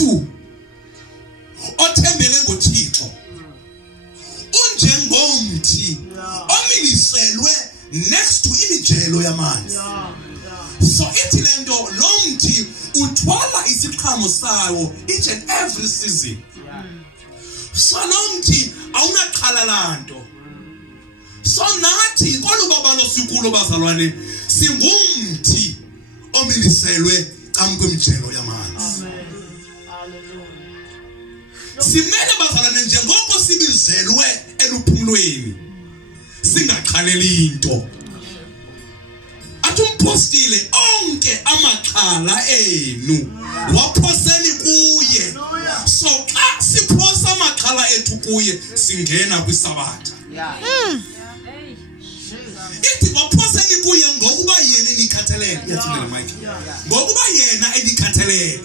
umuntu othembele ngoThixo unjengomthi omiliselwe next to imijelo yamanzi. So ithi lento lo mthi uthwala isiqhamo sawo each and every season. So lo mthi awunaqhala lanto. So nathi kolubaba losikulo bazalwane singumthi omiliselwe kwemijelo yamanzi. Simele bazalwane njengoko sibizelwe eluphumlweni singaqhaleli into. Atumpostile onke amaxhala enu waphoseni kuye. So xa siphosa amaxhala ethu kuye singena kwisabatha. Ithi waphoseni kuye ngokuba yena enikhathalele. Yathule Mike. Ngokuba yena enikhathalele.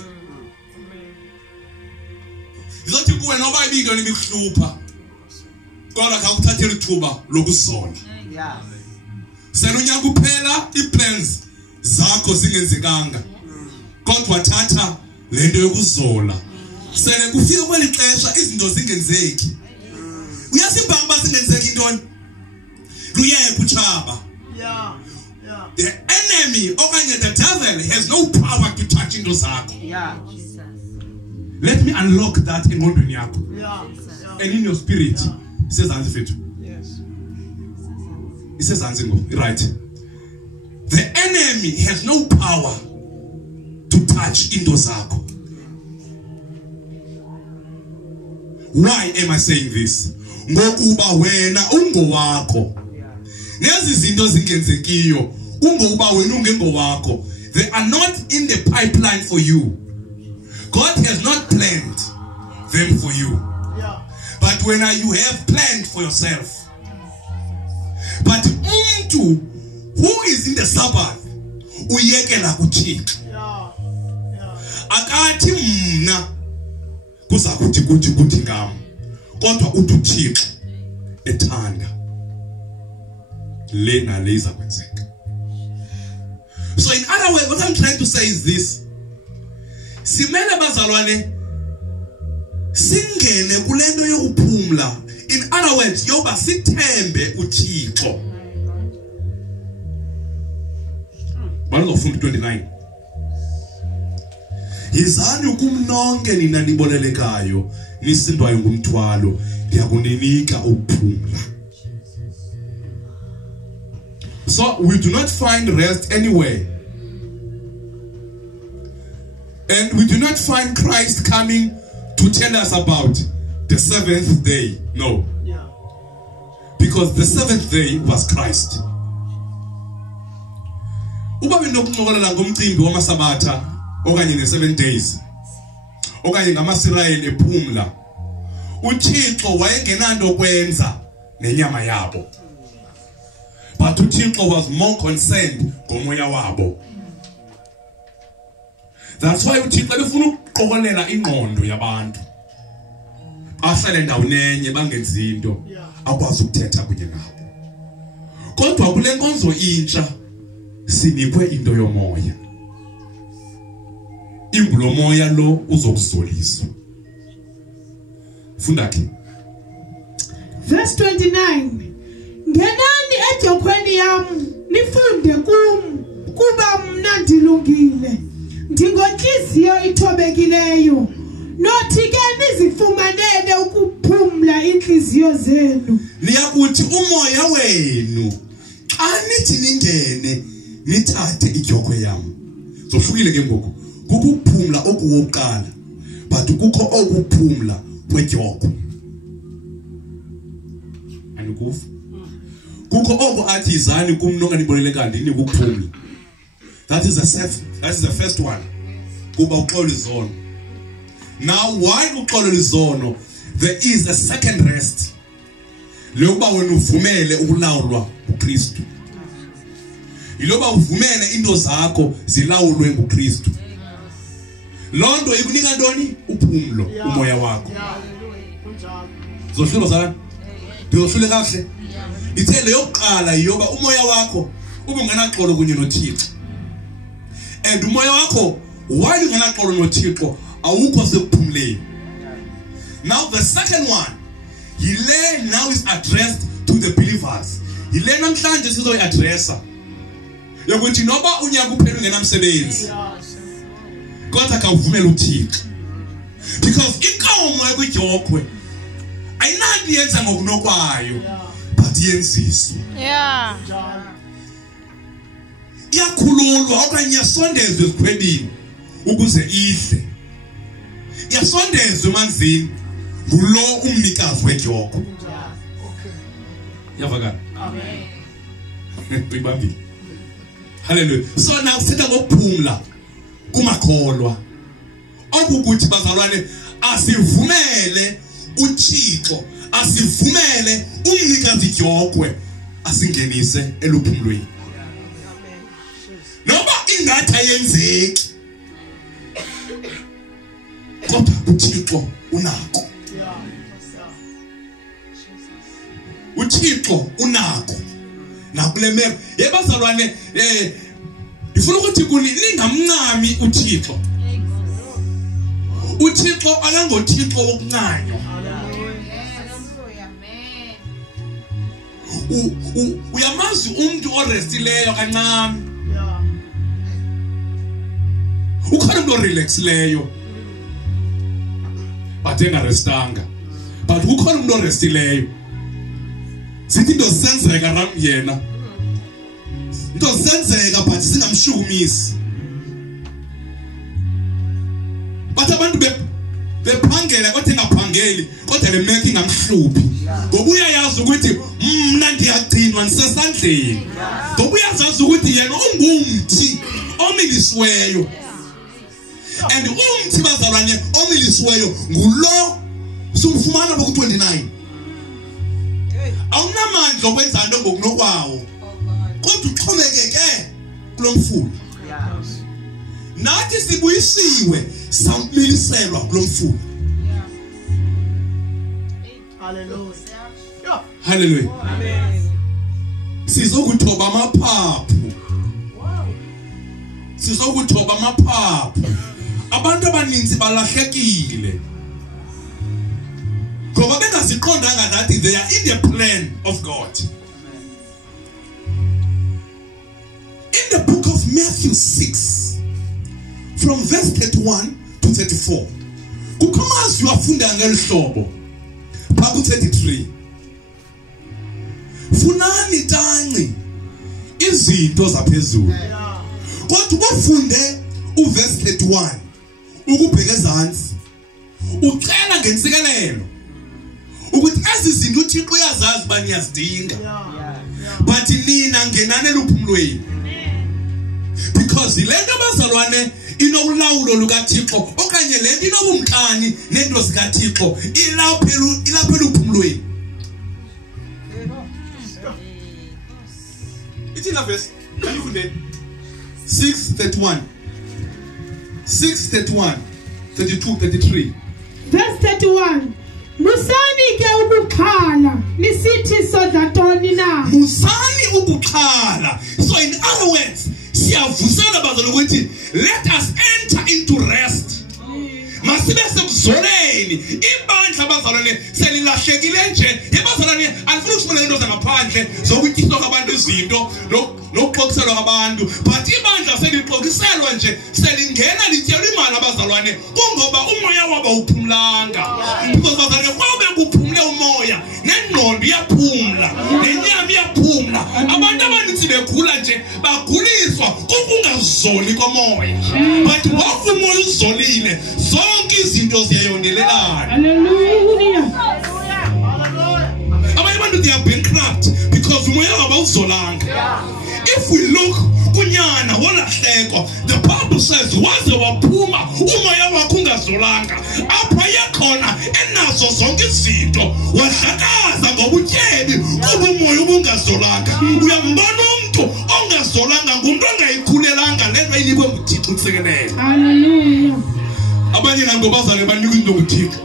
Izothi kuwe noba ibinto nemikuhlupha kodwa akuthathele ithuba lokuzola. Selunyaka kuphela iplans zakho zingenzekanga kodwa thatha lento yokuzola. Sele kufika kweli xesha izinto zingenzeki. Uyasimbanga basingenzeki intoni? Luyeke utshaba. The enemy okanye the devil has no power to touch into zakho. Let me unlock that in ngondweni yakho. And in your spirit. It says Anzifetu. Yes. It says Anzingo. Right. The enemy has no power to touch into zako. Why am I saying this? Ngokuba wena ungowakho. Nezi zinto zingenzekiyo kungokuba wena ungengowakho. They are not in the pipeline for you. God has not planned them for you. But when you have planned for yourself. But umuntu who is in the Sabbath uyekela kuThixo. Akathi mna kuza kuthi ngam. Kodwa uthi uThixo ethanda. Lena leza kwenzeka. So in other words, what I'm trying to say is this. Simele bazalwane singene kulento yokuphumla. In other words, yoba sithembe uThixo. Balo of 29. Yizani ukumnonke nina nibolelekayo nisindwayo ngumthwalo ngiyakuninika ukuphumla. So we do not find rest anywhere. And we do not find Christ coming to tell us about the seventh day. No. Because the seventh day was Christ. Uba benokuncokolela ngomcimbi wamasabatha okanye ne7 days. Okanye ngamaSirayeli ephumla. uThixo wayengenanto kwenza nenyama yabo. But uThixo was more concerned ngomoya wabo. That's why uThixo befuna ukuqokelela ingqondo yabantu. Ahlale ndawonenye bangenzi into akwazi ukuthetha kunye nabo. Kodwa kule nkonzo intsha sinikwe into yomoya. Imbulomoya lo uzokuzoliswa. Funda ke. Verse 29. Ngenani ejokhweni yami nifunde kuba mna ndilungile. Ndingonhliziyo ithobekileyo. Nothi ke nizifumanele ukuphumla inhliziyo zenu. Niyakuthi umoya wenu xa nithi ningene nithathe ijokhwe yami. Zohlukile ke ngoku. Kukuphumla okuwokuqala. But kukho okuphumla kwejokhwe. Andikuva. Kukho oku athi izani kumnonga niboleleka ndini ukuphumla. That is the first one. Kuba uxolo izono. Now why uxolo izono? There is a second rest. Lokuba wena uvumele ukulawulwa uKristu. Iloba uvumele into zakho zilawulwe nguKristu. Londo ikunika ntoni? Uphumlo umoya wakho. Zohlelo sana. Ndiyohlule kahle. Ithe leyo yokuqala yoba umoya wakho ubungenaxolo kunye noThixo. And umoya wakho why ungenaxolo noThixo awukho sekuphumleni. Now the second one, yile now is addressed to the believers. Yile namhlanje sizoyi-addressa yokuthi noba unyaka uphela ungenamsebenzi kodwa akawuvumela uThixo, because inkomo ekwidyokwe ayinanto yenza ngokunokwayo but yenziswa. Iyakhululwa okanye iyasondezwa ezikhwebini ukuze idle, iyasondezwa emanzini ngulo umnikazi wedyokwe. Yavakala? Amen. Uyibambile. Hallelujah. So now sitha ngokuphumla kumakholwa okukuthi bazalwane asivumele uThixo, asivumele umnikazi dyokwe asingenise eluphumlweni. Noba ingathi ayenzeki kodwa uThixo unako. uThixo unako nakule meko. Yebazalwane ifuna ukuthi ningamncami uThixo. uThixo akangoThixo wokuncanywa. Uyamazi umuntu orestileyo kancane. Ukhona umuntu orelaxileyo but engarestanga. But ukhona umuntu orestileyo. Sithi into senzeka ram yena. Into senzeka but singamshukumisi. But abantu bephangela kodwa engaphangeli kodwa le meko ingamhluphi. Ngoba uyayazi ukuthi mina ndiyagcinwa nisesandleni. Ngoba uyazazi ukuthi yena ungumthi omilisiweyo. And umthi bazalwane omilisiweyo ngulo sumfumana ku 29. Awunamandla okwenza into ngokunokwawo. Kodwa uxhomekeke kulomfula. Nathi sibuyisiwe samiliselwa kulomfula. Hallelujah. Hallelujah. Amen. Sizokuthoba amaphaphu. Sizokuthoba amaphaphu. Abantu abaninzi balahlekile. Ngoba bengaziqondanga nathi they are in the plan of God. In the book of Matthew 6 from verse 31 to 34. Kukhomazwi wafunda ngelihlobo. Phaku 33. Funani tanci izinto zaphezulu. Kodwa ufunde uverse 31 ukubheka ezantsi. Ucela ngensikelelo ukuthi ezizinto uThixo uyazazi bani yazidinga. But nina ngenane luphumlweni. Because lento bazalwane inolawulo lukaThixo okanye lento inobumkani nento zikaThixo ilapha luphumlweni. It's in a verse. Can you read 6:31 6:31 32 33. Verse 31. Musani ke ukukhala nisithi sodatoni na. Musani ukukhala. So in other words, siyavusela bazalwane ukuthi let us enter into rest. Masibe sekuzoleni ibandla bazalwane selilahlekile nje. Yebazalwane alifuna ukusibona into zangaphandle zokutyiswa kwabantu izinto nokuxoxiselwa kwabantu, but ibandla selixoxiselwa nje selingena lityelwa imali abazalwane kungoba umoya wabo uphumlanga. Because bazalwane kwabe kuphumle umoya nengqondo iyaphumla nenyama iyaphumla. Abantu abaninzi begula nje baguliswa ukungazoli komoya, but ngoba umoya uzolile zonke izinto ziyayondelelana. Hallelujah. Abanye abantu they are bankrupt because umoya wabo uzolanga. If we look kunyana wolahleko, the Bible says waze waphuma umoya wakho ungazolanga apha yakhona enazo zonke izinto wahlakaza ngobutyebi kuba umoya ubungazolanga. Uyambona umuntu ongazolanga ngumuntu ongayikhulelanga lento ayinibwe nguThixo usekelele. Hallelujah. Abanye nango bazale banika into nguThixo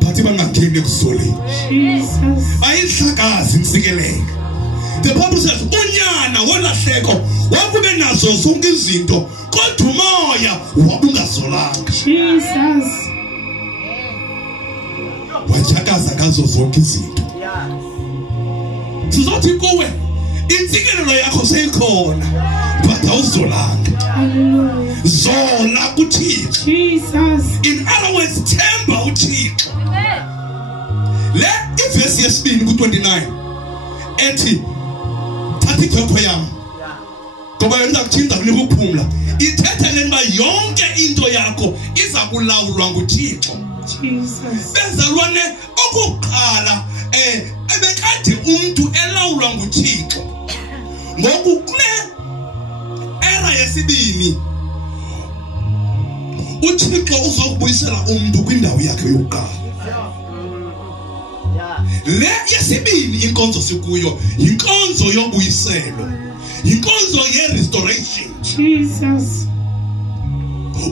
bathi bangangeni ekuzoleni. Jesus. Ayihlakazi insikelelo. The Bible says unyana wolahleko wakube nazo zonke izinto kodwa umoya wabungazolanga. Jesus. Wajakaza ngazo zonke izinto. Sizothi kuwe intsikelelo yakho seyikhona but awuzolanga. Hallelujah. Zola kuThixo. Jesus. In other words, themba uThixo. Le ivesi yesibini ku29 ethi thatha ikhokho yami ngoba yena ukuthinda kunika ukuphumla. Ithetha lena yonke into yakho iza kulawulwa nguThixo. Jesus. Bezalwane okuqala ebekade umuntu elawulwa nguThixo. Ngoku kule era yesibini uThixo uzokubuyisela umuntu kwindawo yakhe yokuqala. Le yesibini inkonzo sikuyo inkonzo yobuyiselo, inkonzo ye-restoration. Jesus.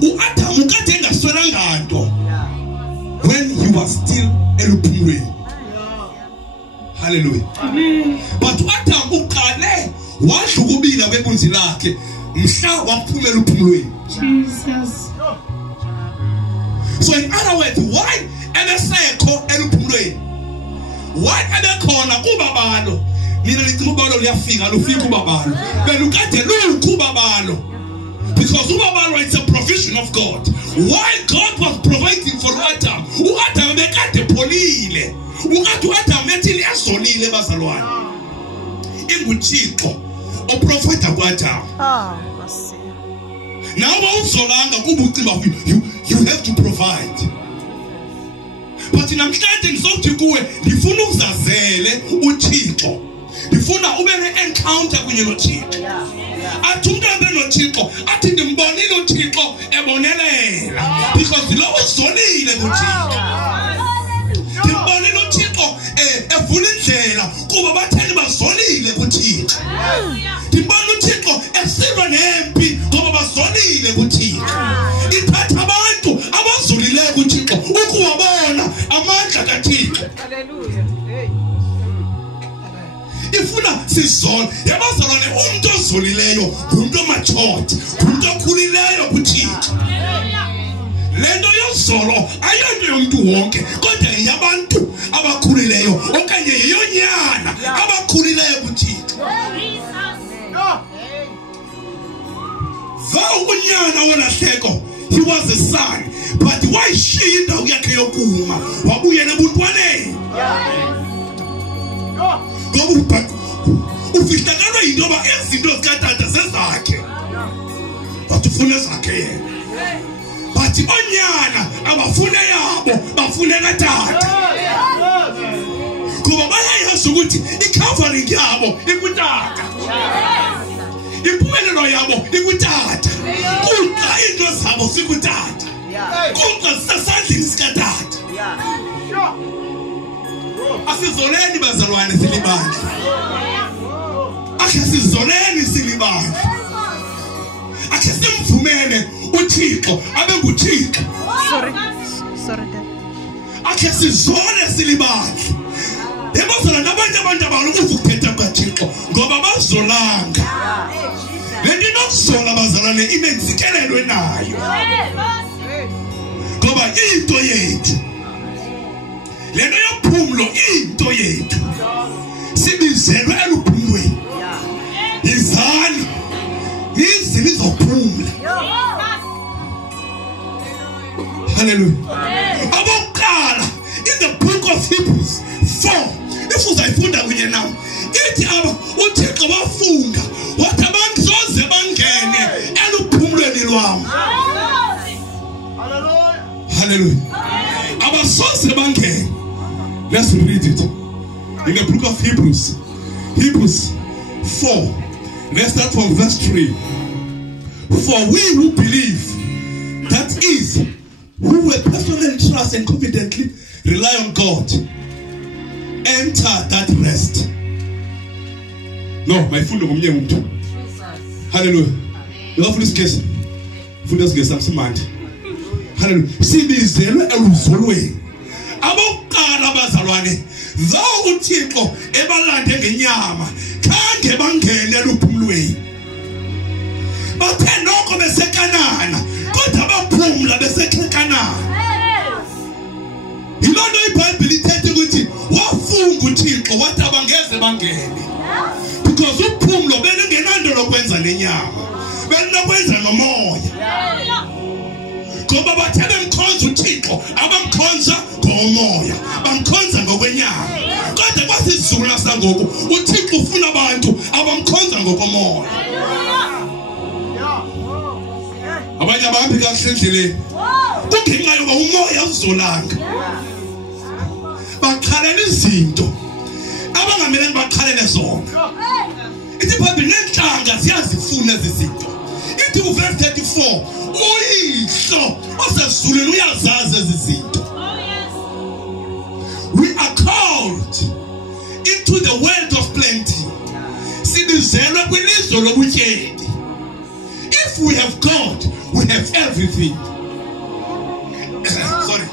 uAdam kade engaswelanga nto when he was still eluphumlweni. Hallelujah. Amen. But uAdam uqale wadlukubila kwebunzi lakhe mhla waphuma eluphumlweni. Jesus. So in other words, why ebesekho eluphumlweni? Why ebekhona kubabalo? Mina lithi ubabalo liyafika lufika ubabalo. Belukade lukho ubabalo. Because ubabalo is a provision of God. Why God was providing for Adam? uAdam bekade pholile. uAdam ethi ezolile bazalwane. InguThixo oprofeta kwaAdam. Now uzolanga kuba ucimba you have to provide. But namhlanje ngizokuthi kuwe ngifuna ukuzazele uThixo. Ngifuna ube ne-encounter kunye noThixo. Athi umuntu abe noThixo athi ndimbonile uThixo ebonelela because lo uzolile kuThixo. Ndimbonile uThixo evula indlela kuba batheni bazolile kuThixo. Ndimbonile uThixo esilwa nempi ngoba bazolile kuThixo. Ithatha abantu abazolileyo kuThixo ukuwabona amandla kaThixo. Hallelujah. Ifuna sizole yabazalwane umuntu ozolileyo umuntu omachot umuntu okhulileyo kuThixo. Lento yozolo ayonto yomuntu wonke kodwa yabantu abakhulileyo okanye yeyonyana abakhulileyo kuThixo. Unyana wolahleko, he was a son, but why she indawo yakhe yokuma wabuyela ebuntwaneni. Ngoba ufihlakalwe yinto ba ezinto zikatata sezakhe but ufuna ezakhe yena. But onyana abafune yabo bafune katata kuba bayayazi ukuthi i-covering yabo ikutata, impumelelo yabo ikutata, kuqa into zabo sikutata, kuqa sisesandleni sikatata. Asizoleni bazalwane silibandla. Akhe sizoleni silibandla. Akhe simvumele uThixo abe nguThixo. Sorry dad. Akhe sizole silibandla. Yabazalwane abantu abalukuza ukuphetha kaThixo ngoba bazolanga. Lento inokuzola bazalwane inentsikelelo nayo. Ngoba into yethu lento yophumlo into yethu sibizelwe eluphumlweni. Izani izini zophumla. Hallelujah. Abokuqala in the book of Hebrews 4 if uzayifunda kunye nami ithi aba uThixo wafunga wathi abantu soze bangene eluphumlweni lwami. Hallelujah. Abasoze bangene. Let's read it in the book of Hebrews. Hebrews 4. Let's start from verse 3. For we who believe, that is, who will personally trust and confidently rely on God, enter that rest. No, my food of me. Hallelujah. You have this case. Food does get some mind. Hallelujah. See this eluzolwe. Abokala bazalwane. Zo uThixo ebalande ngenyama. Khange bangene eluphumlweni. bathe noko besekanana kodwa baphumla besekanana. Ilona iBhayibheli ithethe ukuthi wafunga uThixo wathi abangeze bangene. Because uphumlo belingenando lokwenza nenyama. Belinokwenza nomoya. Ngoba bathe bemkhonza uThixo abamkhonza ngomoya, bamkhonza ngokwenyama. Kodwa kwasizulu nasangoku uThixo ufuna abantu abamkhonza ngokomoya. Abanye abahambi kahle endleleni. Kungenxa yoba umoya uzolanga. Bakhalela izinto abangamelanga bakhalele zona. Ithi iBhayibheli nenhlanga siyazifuna izinto. Ithi uverse 34 uyihlo osezulwini uyazazi izinto. We are called into the world of plenty. Sibizelwe kwilizwe lobutyedi. If we have God, we have everything. Sorry.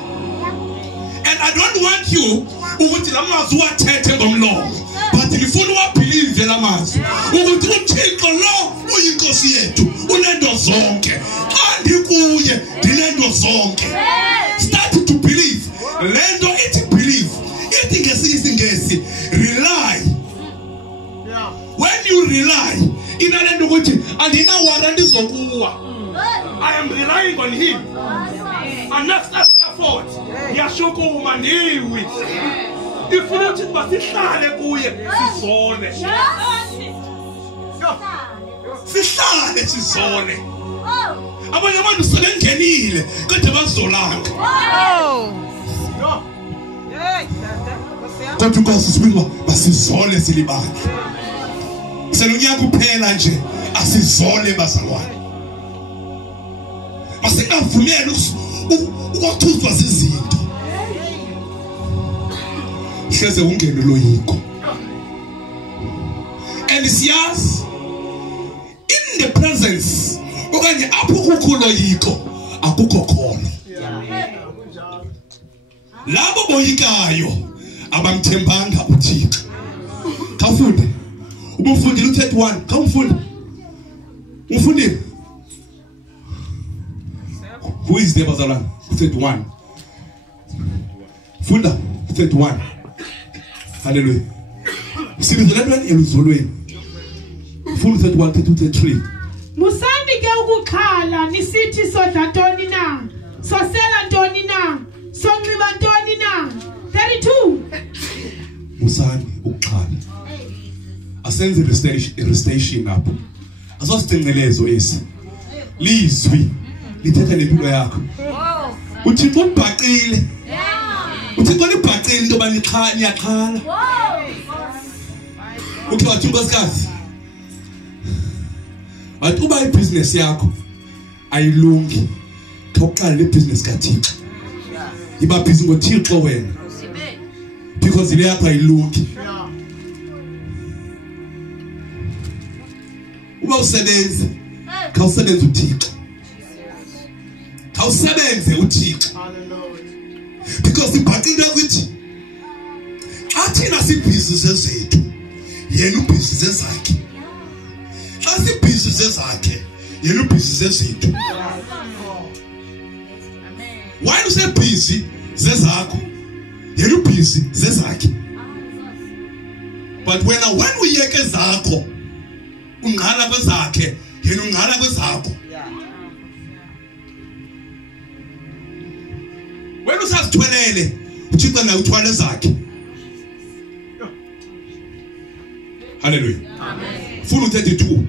And I don't want you ukuthi lamazwi wathethe ngomlomo, but ngifuna uwabelieve lamazwi ukuthi uThixo lo uyinkosi yettu unento zonke. Xa ndikuye ndinento zonke. Start to believe. Lento ithi believe. Ithi ngesingesi rely. When you rely, inalento ukuthi andina warranty zokuwa. I am relying on him. And next effort, yashukuma niwi. Ifuna ukuthi basihlale kuye sizone. Sihlale sizone. Abanye abantu sebengenile kodwa bazolanga. Kodwa Nkosi sibizwa basizole silibali. Selonyaka kuphela nje asizole bazalwane. Masingavumeli ukuthuzwa zizinto. Hleze ungene loyiko. And siyazi in the presence okanye apho kukho loyiko akukho khona. Labo boyikayo abamthembanga uThixo. Khawufunde. Ubufundile u31. Khawufunde. Ufundile. Who is there bazalwane? 31. Funda 31. Hallelujah. Sibizolelwe eluzolweni. Funda 31 33. Musandike ukukhala nisithi sodla ntoni na? Sosela ntoni na? Sonxiba ntoni na? 32. Musani ukukhala. Asenze restation apho. Asosicengelezo esi. Lizwi lithetha nempilo yakho. Uthixo ubhaqile. Uthixo libhaqile into bani niyakhala. Ukhe wathi unkosikazi. Wathi uba ibusiness yakho ayilungi. Khawuqale le business kaThixo. Iba busy ngoThixo wena. Because ile yakho ayilungi. Uba usebenza, khawusebenze uThixo. Khawusebenze uThixo. Because ibhaqile ukuthi athina sibhizi zezethu, yena ubhizi zezakhe. Xa sibhizi zezakhe, yena ubhizi zezethu. Why do say busy zezakho? Yena ubhizi zezakhe. But when uyeke zakho, ungqala kwezakhe, yena ungqala kwezakho. When usazithwelele, uThixo naye uthwale zakhe. Hallelujah. Amen. Full 32.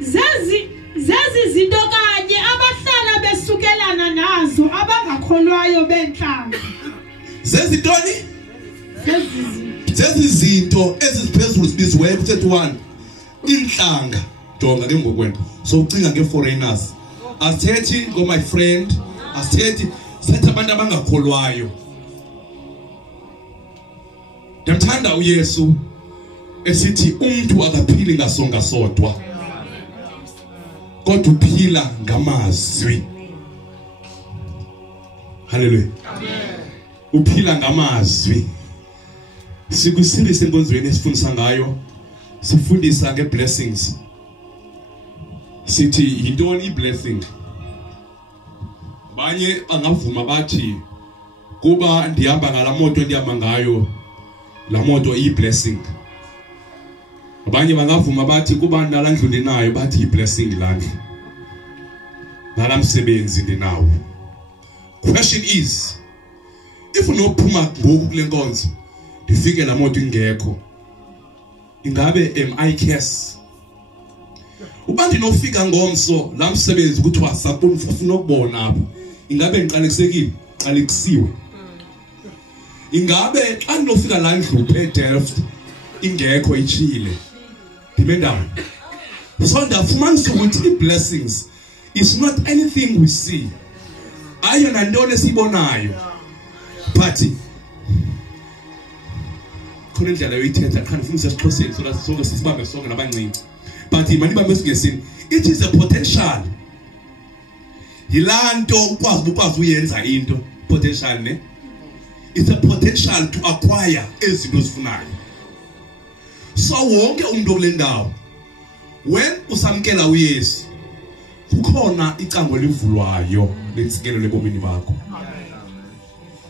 Zezi zinto kanye abahlala besukelana nazo abangakholwayo benhlanga. Zezi ntoni? Zezi zinto eziphezulu sibiziweyo 31. Inhlanga jonga ke ngokwena. So ucinga ngeforeigners. Asithethi ngo my friend, asithethi setha abantu abangakholwayo. Ndimthanda uYesu esithi umuntu akaphili ngasonga sodwa. Kodwa uphila ngamazwi. Hallelujah. Amen. Uphila ngamazwi. Sikwisiri senkonzweni esifundisa ngayo, sifundisa ngeblessings. sithi yintoni blessing. Abanye angavuma bathi kuba ndihamba ngalamoto endihamba ngayo la moto iyi blessing. Abanye bangavuma bathi kuba ndalandlu ndinayo bathi yi blessing landlu. Nalamsebenzi ndinawo. Question is, if unophuma ngoku kule nkonzo ndifike la moto ingekho, ingabe am I curse? Uba ndinofika ngomso la msebenzi kuthiwa sakufuna ukubona apha, ingabe ngiqalekisiwe? Ingabe xa ndinofika la ndlu eDelft ingekho ichile ndime ndawoni? So ndafumanisa ukuthi i-blessings is not anything we see. Ayona nto esibonayo. But khona indlela yoyithetha khona ufuna sesixhoseni so sonke sisibambe sonke nabancinci. But manibambe esingesini, it is a potential. Yilanto ukwazi uyenza into potential ne. It's a potential to acquire ezinto zifunayo. So wonke umuntu kule ndawo when usamkela uYesu kukhona icango livulwayo lensikelo lebomini bakho.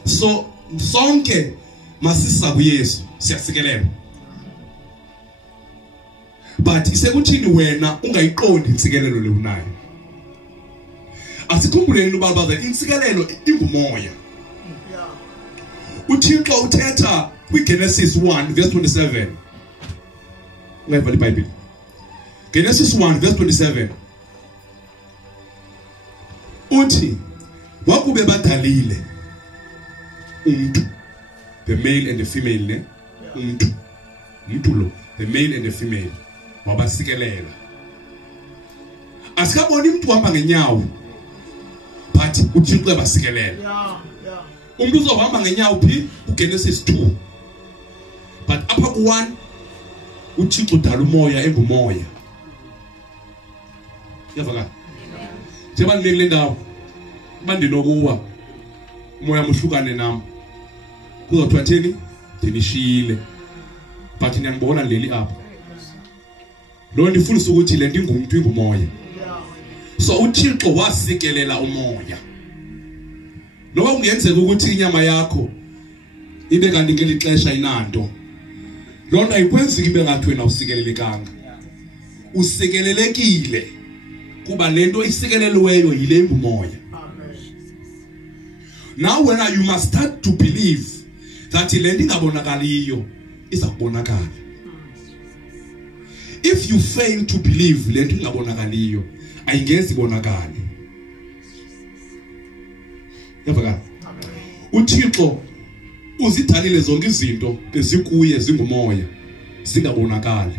So sonke masisa kuYesu siyasikelelwa. But isekuthini wena ungayiqondi insikelelo le unayo. Asikhumbuleni ubalbaza insikelelo ingumoya. uThixo uthetha kwiGenesis 1 verse 27. Ngayibhala iBhayibheli. Genesis 1 verse 27. Uthi wakube badalile umuntu, the male and the female ne, umuntu lo, the male and the female, wabasikelela. Asikaboni umuntu uhamba ngenyawo, but uThixo uyabasikelela. Umuntu uzohamba ngenyawo phi uGenesis 2. But apha ku1 uThixo udala umoya engumoya. Yavaka. Njengoba ngile ndawo bandinokuwa umoya muhlukane nami. Kuzothiwa thini? Ndinishile. But ngiyangibona leli apha. Lo ndifundisa ukuthi le nto ingumuntu ingumoya. So uThixo wasikelela umoya. Noba kungenzeka ukuthi inyama yakho ibe kanti ngeli xesha inanto. Lona ayikwenzi ibe ngathi wena usikelelekanga. Usikelelekile kuba lento isikelelweyo yile ngumoya. Now when you must start to believe that lento ingabonakaliyo iza kubonakala. If you fail to believe lento ingabonakaliyo ayingezi ibonakale. Yavaka. uThixo uzidalile zonke izinto ezikuye zingumoya zingabonakali.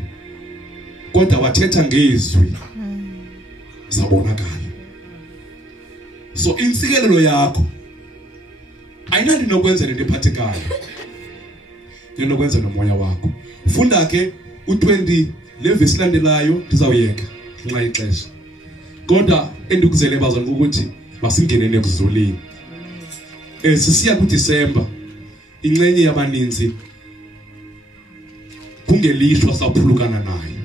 Kodwa wathetha ngezwi zabonakala. So insikelelo yakho ayinandi nokwenza lento ephathekayo. Nokwenza nomoya wakho. Funda ke u20 le verse landelayo ndizawuyeka ngenxa yexesha. Kodwa endikuzele bazana ukuthi masingenene ekuzoleni. Sisiya kuDisemba incenye yabaninzi kungelishwa saphulukana naye.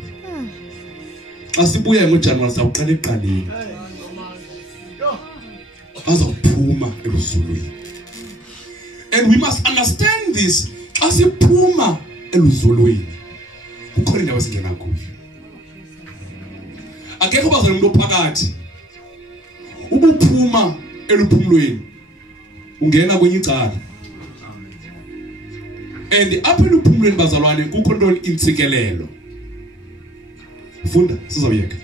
Asibuya ngoJanuary sawuqala eqaleni. Azawuphuma eluzulwini. And we must understand this. Asiphuma eluzulwini kukhona indawo esingena kuyo. Akekho bazana umuntu ophakathi. Ubuphuma eluphumlweni ungena kwenye icala. And apha eluphumlweni bazalwane kukho into insikelelo. Funda sizawuyeka.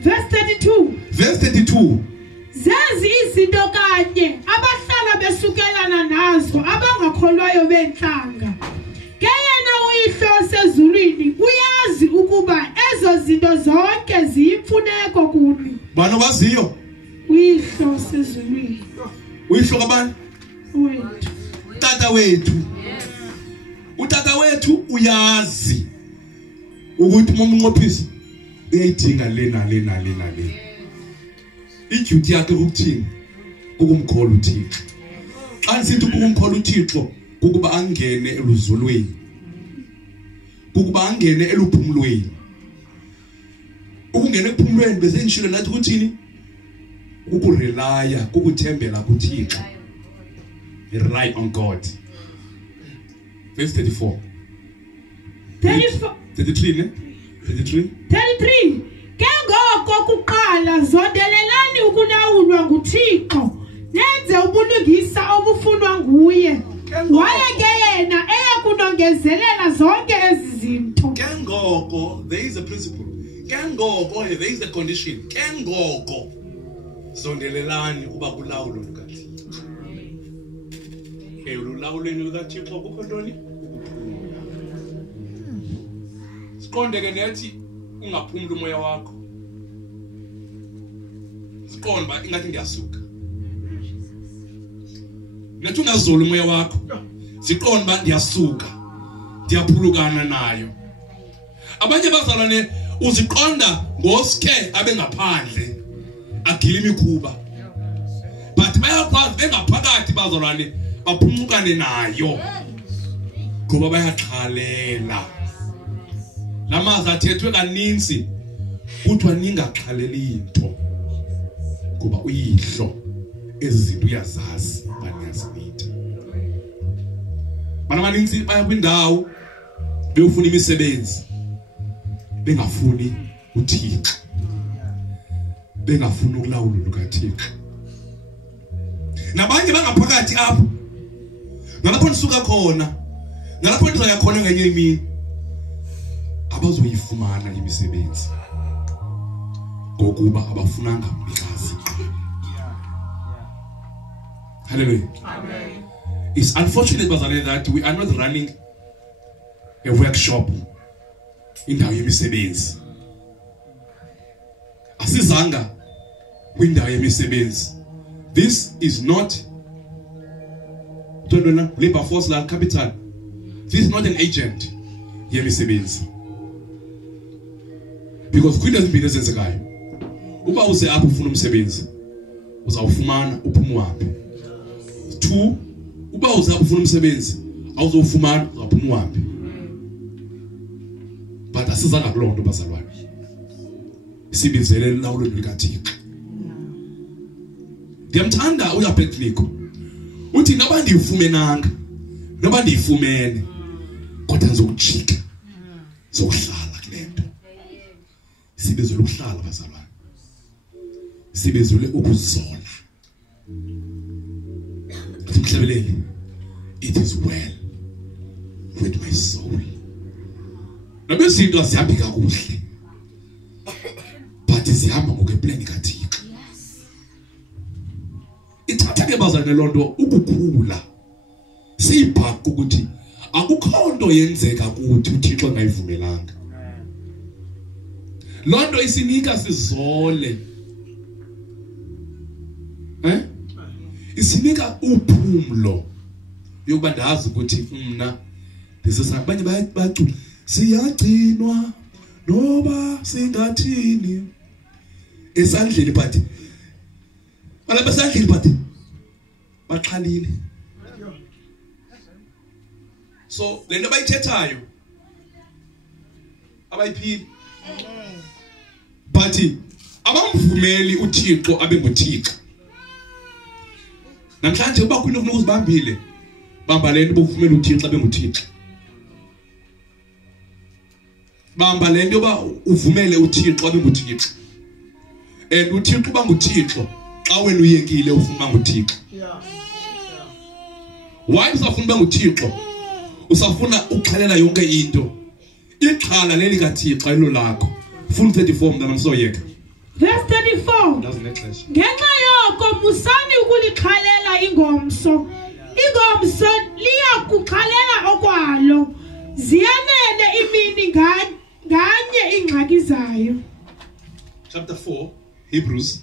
Verse 32. Verse 32. Zazi izinto kanye abahlala besukelana nazo abangakholwayo benhlanga. Keyena uyihlo sezulwini uyazi ukuba ezo zinto zonke ziyimfuneko kuni. Bani baziyo? Uyihlo sezulwini. Uyihlo kabani? Wethu. Tata wethu. Utata wethu uyazi ukuthi umunqophisi uyayidinga lena. Iduty yakhe ukuthini? Ukumkhola uThixo. Xa sithi ukumkhola uThixo ukuba angene eluzulweni. Ukuba angene eluphumlweni. ukungena ekuphumulweni bese ngishilo nathi ukuthini ukurelya ukuthembela kuThixo rely on God. Verse 34 33 ne 33 ke ngoko kuqala zondelelani ukulawulwa nguThixo nenze ubulungisa obufunwa nguye waye ke yena eyakunongezelela zonke ezi zinto. Ke ngoko there is a principle. Ke ngoko there is a condition. Ke ngoko zondelelani uba kulawulo lukaThixo. Ulawulweni lukaThixo kukho ntoni? Siqonde ke nethi ungaphumula umoya wakho. Siqonde ba ingathi ngiyasuka. Nathi ungazula umoya wakho. Siqonde ba ndiyasuka. Ndiyaphulukana nayo. Abanye bazalwane uziqonda ngoske abengaphandle agile imikhuba. But bayakwazi bengaphakathi bazalwane baphumukane nayo. Ngoba bayaxhalela. Lamazi athethwe kaninzi kuthiwa ningaxhaleli into. Ngoba uyihlo ezizinto uyazazi baniyazinitha. Bana maninzi baya kwindawo beyofuna imisebenzi bengafuni uThixo. Bengafuni ukulawula lukaThixo. Nabanye bangaphakathi apho. Nalapho nisuka khona. Nalapho ndizoya khona ngenye imini. Abazoyifumana imisebenzi. Ngokuba abafunanga umnikazi. Hallelujah. Amen. It's unfortunate that we are not running a workshop indawo yemisebenzi. Asizanga kwindawo yemisebenzi. This is not labor force like capital. This is not an agent yemisebenzi. Because kwinto ezimbini ezenzekayo. Uba uze apho ufuna umsebenzi, uzawufumana uphumuaphi. 2, uba uze apho ufuna umsebenzi, awuzofumana uzaphumuaphi. But asizanga kuloo nto bazalwane. Sibizele lawulo likaThixo. Ndiyamthanda uyaBethliko. Uthi noba ndiyifumenanga, noba ndiyifumene, kodwa ngizokujika. Zokuhlala kule nto. Sibizele ukuhlala bazalwane. Sibizele ukuzola. Mhlabeleli, it is well with my soul. Nabe izinto azihambi kakuhle. But zihamba ngokweplani kaThixo. Ithatha ke bazalwane lonto ukukhula. Siyibhaqo ukuthi akukho nto yenzeka kuthi uThixo engayivumelanga. Lonto isinika sizole. Isinika uphumlo yokuba ndazi ukuthi mina ndisesabanye bayacula siyagcinwa noba singathini esandleni but bala besandleni but baxhalile. So lento bayithethayo abayiphili but abamvumeli uThixo abe nguThixo. Namhlanje uba kwinto ufuna ukuzibambile bamba lento bokuvumela uThixo abe nguThixo. Bamba lento uba uvumele uThixo abe nguThixo. And uThixo uba nguThixo xa wena uyekile ufuna nguThixo. Why usafuna uba nguThixo? Usafuna ukuxhalela yonke into. Ixhala leli kaThixo ayilo lakho. Full 34 mntana msoyeka. Verse 34. Ngenxa yoko musani ukulixhalela ingomso. Ingomso liyakuxhalela okwalo. Ziyanele imini nganye ingxaki zayo. Chapter 4 Hebrews.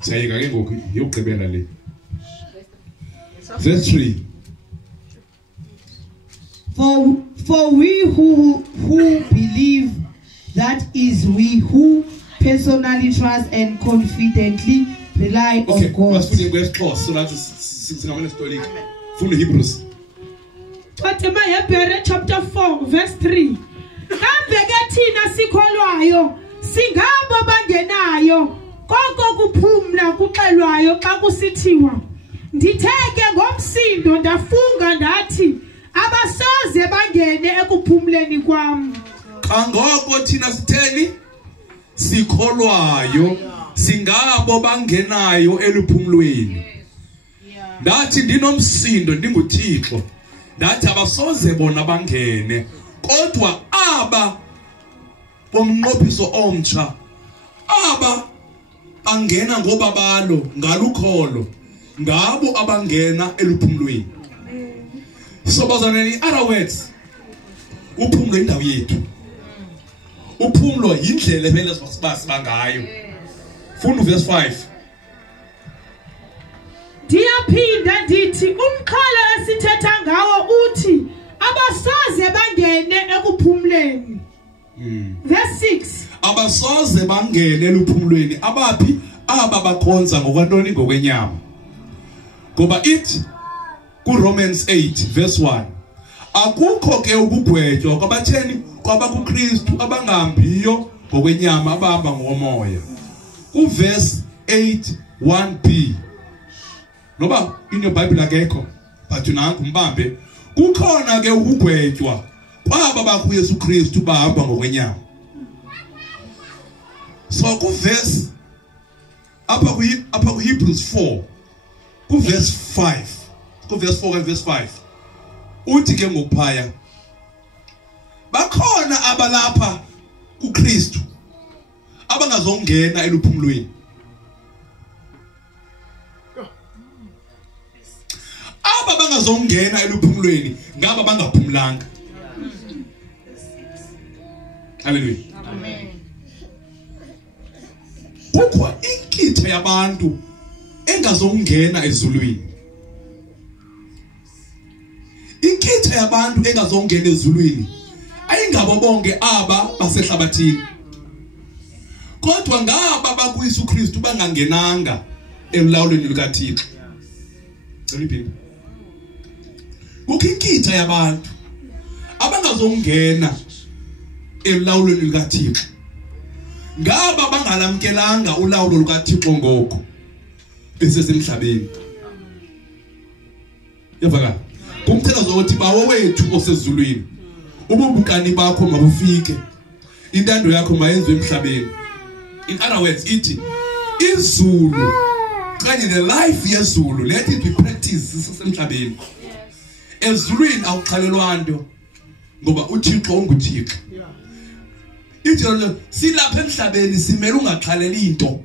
Sayeka ke ngoku yokugqibela le. Verse 3. For we who believe, that is we who personally trust and confidently rely on God. Masifune ngesixhosa so that singamane sitolike. Funda Hebrews. Hebrews chapter 4 verse 3. Kambe ke thina sikholwayo singabo bangenayo konke kuphumla kuxelwayo xa kusithiwa nditheke ngomsindo ndafunga ndathi abasoze bangene ekuphumleni kwam. Kangoko thina sitheni sikholwayo singabo bangenayo eluphumlweni. Ndathi ndinomsindo ndinguThixo ndathi abasoze bona bangene kodwa aba bomnqophiso omtsha aba angena ngobabalo ngalukholo ngabo abangena eluphumlweni. So bazaneni, in other words, uphumlo indawo yethu. Uphumlo yindlela vele siba ngayo. Funda verse 5. Ndiyaphinda ndithi umxholo esithetha ngawo uthi abasoze bangene ekuphumleni. Verse 6. Abasoze bangene eluphumlweni abaphi aba bakhonza ngokwantoni ngokwenyama. Ngoba ithi kuRomans 8 verse 1 akukho ke ukugwetywa kwabatheni kwabakuKristu abangahambiyo ngokwenyama abahamba ngomoya. Kuverse 8 1b noba in your Bible akekho but nanku mbambe kukhona ke ukugwetywa kwaba bakuYesu Kristu bahamba ngokwenyama. So kuverse apha ku Hebrews 4 kuverse 5 kuverse 4 and verse 5 uthi ke ngokuphaya bakhona abalapha kuKristu abangazongena eluphumlweni. Aba bangazongena eluphumlweni ngaba bangaphumlanga. Hallelujah. Amen. Kukho inkitha yabantu engazongena ezulwini. Inkitha yabantu engazongena ezulwini ayingabo bonke aba basehlabathini. Kodwa ngaba bakuYesu Kristu bangangenanga emlawulweni lukaThixo. Celiphi. Kukho inkitha yabantu abangazongena emlawulweni lukaThixo. Ngaba bangalamkelanga ulawulo lukaThixo ngoko besesemhlabeni. Yavaka. Kumthela zokuthi bawo wethu osezulwini. Ububukani bakho mabufike. Intando yakho mayenziwe emhlabeni. In other words, ithi izulu kanye ne life yezulu let it be practiced sisemhlabeni. Ezulwini awuxhalelwa nto ngoba uThixo unguThixo. Ithi silapha emhlabeni simele ungaxhaleli into.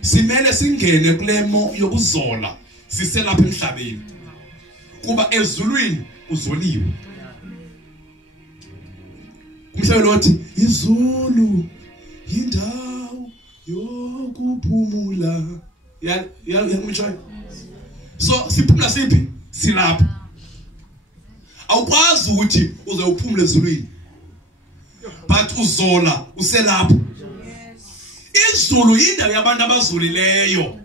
Simele singene kulemo yokuzola siselapha emhlabeni. Kuba ezulwini uzoliwe. Umhlelo wathi izulu indawo yokuphumula. Yakumtshayo. So siphumula siphi? Silapha. Awukwazi ukuthi uze uphumule ezulwini. But uzola uselapha. Izulu indawo yabantu abazulileyo.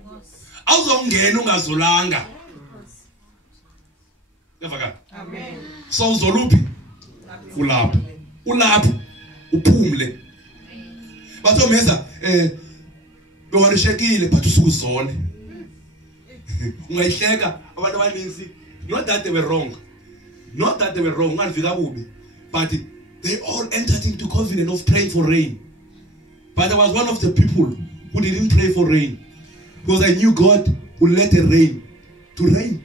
Awuzongena ungazolanga. Yavaka. Amen. So uzoluphi? Ulapha. Ulapha uphumule. Batho menza bewarishekile but usukuzole. Ungayihleka abantu abaninzi. Not that they were wrong. Not that they were wrong, but they all entered into covenant of praying for rain. But I was one of the people who didn't pray for rain because I knew God would let the rain to rain.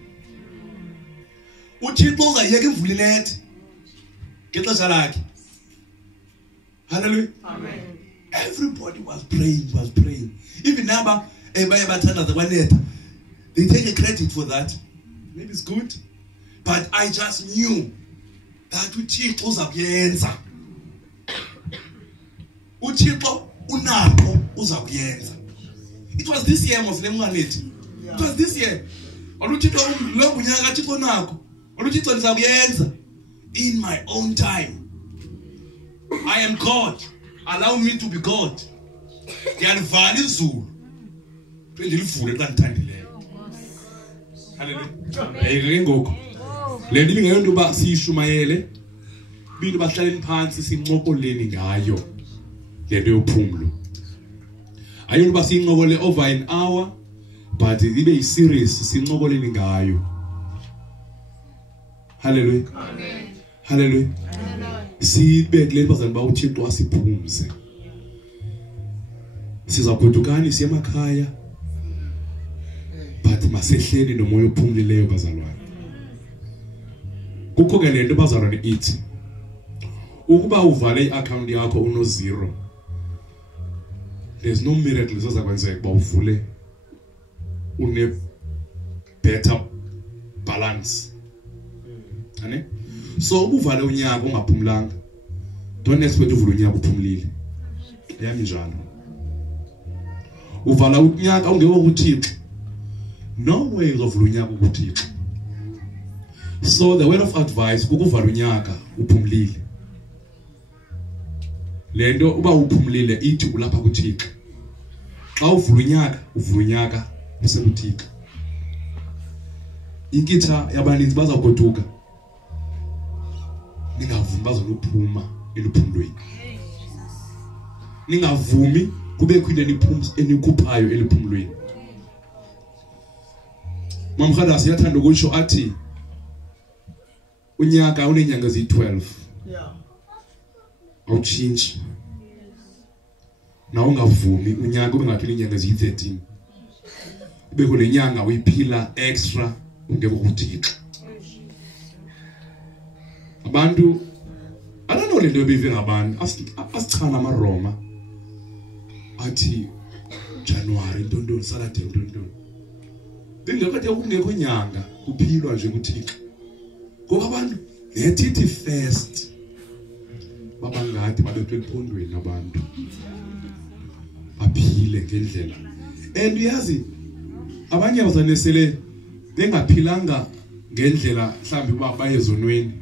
Hallelujah. Amen. Everybody was praying. Even now, they take a credit for that. Maybe it's good. But I just knew that uThixo uzakuyenza. uThixo unakho uzakuyenza. It was this year moslemngalethi. It was this year. Oluthixo lo unyaka kaThixo nakho. Oluthixo lizakuyenza in my own time. I am God. Allow me to be God. Ngiyalivala izulu. Pendilivule xa ngithandileyo. Hallelujah. Ngoko. Le ndimi ngeyonto ba siyishumayele sobabili bahlaleni phansi sincokoleni ngayo lento yophumlo. Ayona ba sinqokole over an hour but ibe yi-series sincokoleni ngayo. Hallelujah. Amen. Hallelujah. Sibekele bazali ba uThixo asiphumze. Sizagodukani siye emakhaya but masehleli nomoya ophumlileyo bazalwane. Kukho ke lento bazalwane ithi ukuba uvale iaccount yakho uno 0, there's no miracle ezakwenzeka ba uvule une better balance. Ane? So uvale unyaka ungaphumlanga. Don't expect uvule unyaka uphumlile. Yami njalo. Uvala unyaka ungeke kuThixo. No way uzovula unyaka kuThixo. So the word of advice ukuvala unyaka uphumlile. Lento uba uphumlile ithi ulapha kuThixo. Xa uvula unyaka usekuThixo. Inkitha yabaninzi bazagoduka. Ningavumi bazoluphuma eluphumlweni. Ningavumi kube khwile enikhuphayo eluphumlweni. Mamkhada siyathanda ukusho athi unyaka unenyanga eziyi-12. Awuchange. Na ungavumi unyaka ube ngathi unenyanga eziyi-13. Ube kunenyanga uyiphila extra ungeke kuThixo. Abantu I don't know lento ebive ngabantu asichana amaRoma athi January ntontoni salade ntontoni. Bengekade kungekho nyanga kuphilwa nje kuThixo. Ngoba abantu nethi first babangadi babethwe ephondweni abantu baphile ngendlela. And uyazi abanye abazanesele bengaphilanga ngendlela mhlambi uba bayezonweni.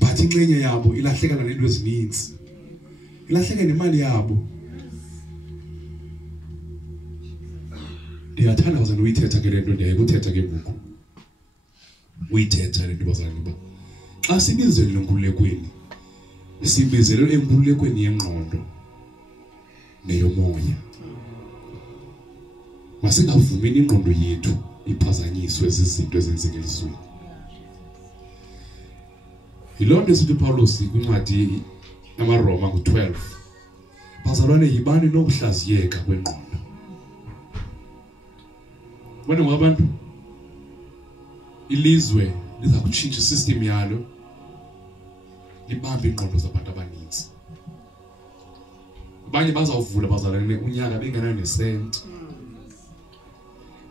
Bathi incenye yabo ilahleka nalento ezininzi. Ilahleka nemali yabo. Ndiyathanda bazana uyithetha ke lento ndeke uthetha ke ngoku. Uyithetha lento bazana ba. Xa sibizele enkululekweni. Sibizele enkululekweni yengqondo neyomoya. Masingavumeni ingqondo yethu iphazanyiswe zizinto ezenzeka elizweni. Ilonto esithi uPaulos kwincwadi yamaRoma ku-12. Bazalwane yibani nokuhlaziyeka kwengqondo. Bona ngabantu ilizwe liza kutshintsha isystem yalo libambe ingqondo zabantu abaninzi. Abanye bazawuvula bazalwane unyaka bengenayo nesent.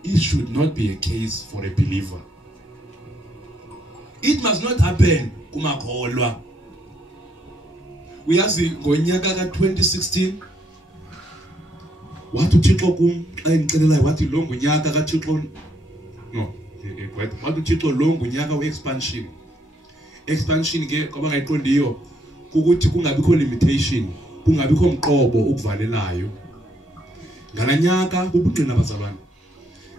It should not be a case for a believer. It must not happen kumakholwa. Uyazi ngonyaka ka2016 wathi uThixo kum xa engixelelayo wathi lo ngonyaka kaThixo wathi uThixo lo ngonyaka weexpansion. Expansion ke ngoba ngayiqondiyo ukuthi kungabikho limitation, kungabikho mqobo ukuvalelayo. Ngalanyaka kubugcina bazalwane.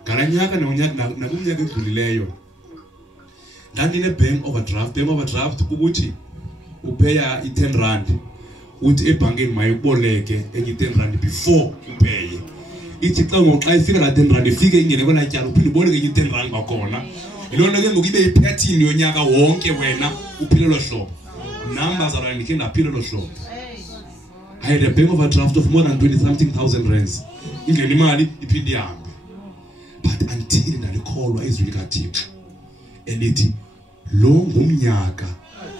Ngalanyaka nakunyaka edlulileyo. Ngandine bank overdraft ukuthi upeya i10 rand uthi ebhankeni mayiboleke enye i10 rand before upeye. Ithi xa ifika la 10 rand ifike ingene kona tyala uphinde uboleke enye i10 rand bakhona. Ilona ke ngoku ibe ipattern yonyaka wonke wena uphile lo hlobo. Numbers are like ndaphile lo hlobo. I had a bank overdraft of more than 20-something thousand rands. Ingene imali iphinde ihambe. But until ndalikholwa izwi likaThixo elithi lo ngumnyaka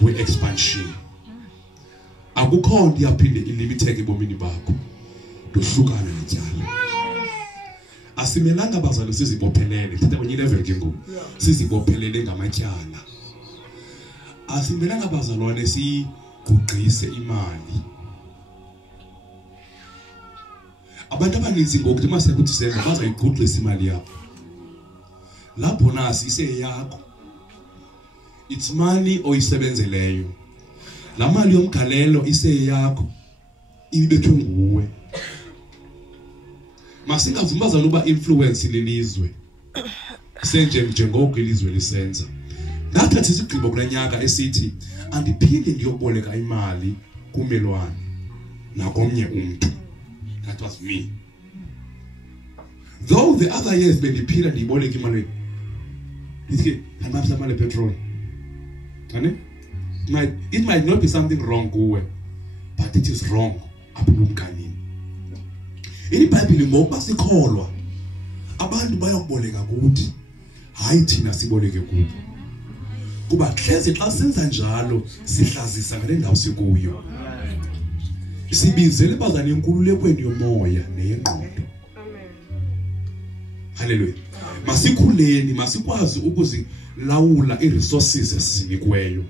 we-expansion. Akukho nto yaphinde ilimiteke ebomini bakho. Dohlukana netyala. Asimelanga bazalo sizibophelele. Thetha kwenye level ke ngoku. Sizibophelele ngamatyala. Asimelanga bazalwane sigugqise imali. Abantu abaninzi ngoku mase kuthi senza bazayigugqisa imali yabo. La bonus iseyakho. It's money oyisebenzeleyo. La mali yomgalelo iseyakho. Ibethwe nguwe. Masingavumbaza uba influence lelizwe. Senje njengoko ilizwe lisenza. ndathatha isigqibo kulanyaka esithi andiphinde ndiyoboleka imali kumelwane nakomnye umuntu. That was me. Though the other years bendiphila ndiyiboleka imali ndithi andimapsa imali petrol. It might not be something wrong kuwe, but it is wrong apha kumkanini. IBhayibhile ngokuba sikholwa abantu bayokuboleka kuthi hayi thina siboleke kubo. Kuba hleze xa senza njalo sihlazisa ngale ndawo sikuyo. Sibizele bazana enkululekweni yomoya neyengqondo. Hallelujah. Masikhuleni masikwazi ukuzilawula iresources esinikweyo.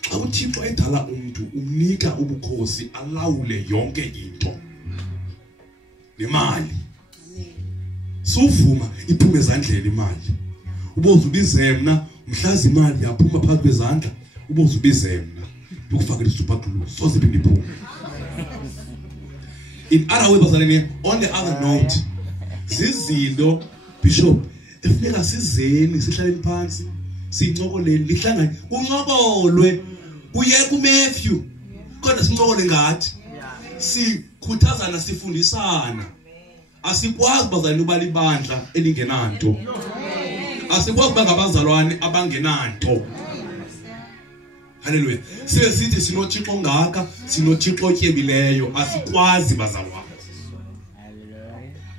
Xa uThixo edala umuntu umnika ubukhosi alawule yonke into. Nemali. Suvuma iphume ezandleni imali. Uboza ubizemna mhlazi imali yaphuma phakathi kwezandla uboza ubizemna ukufakela super glue soze bindiphume. In other words bazalene, on the other note zizinto bishop efuneka sizeni sihlaleni phansi sincokoleni lihlangane kuncokolwe kuye kuMatthew kodwa sincokole ngathi sikhuthazana sifundisana. Asikwazi bazalene ubali ibandla elingenanto. Asikwazi bangabazalwane abangenanto. Hallelujah. Sithi sinoThixo ngaka, sinoThixo otyebileyo, asikwazi bazalwane.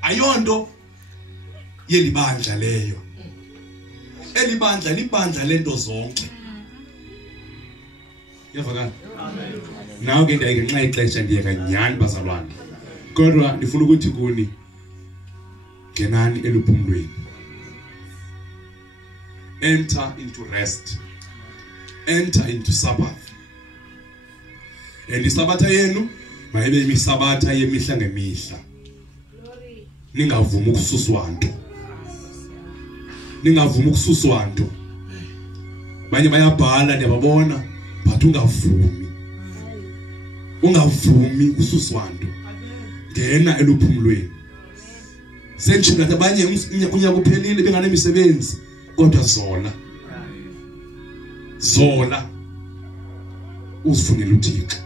Ayonto yelibandla leyo. Elibandla libandla lento zonke. Yavakala. Amen. Nawe ke ndiyeke nxa ixesha ndiyeka nyani bazalwane. Kodwa ndifuna ukuthi kuni genani eluphumlweni. Enter into rest. Enter into Sabbath. And isabatha yenu mayibe imisabatha yemihla ngemihla. Ningavumi ukususwa nto. Ningavumi ukususwa nto. Banye bayabhala ndiyababona but ungavumi. Ungavumi ukususwa nto. Ngena eluphumlweni. Senjingathi abanye unyaka uphelile benganemisebenzi kodwa zola uzifunela uThixo.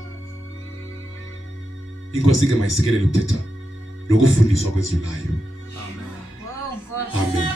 Inkosi ke mayisikelele ukuthetha lokufundiswa kwezwi layo. Amen.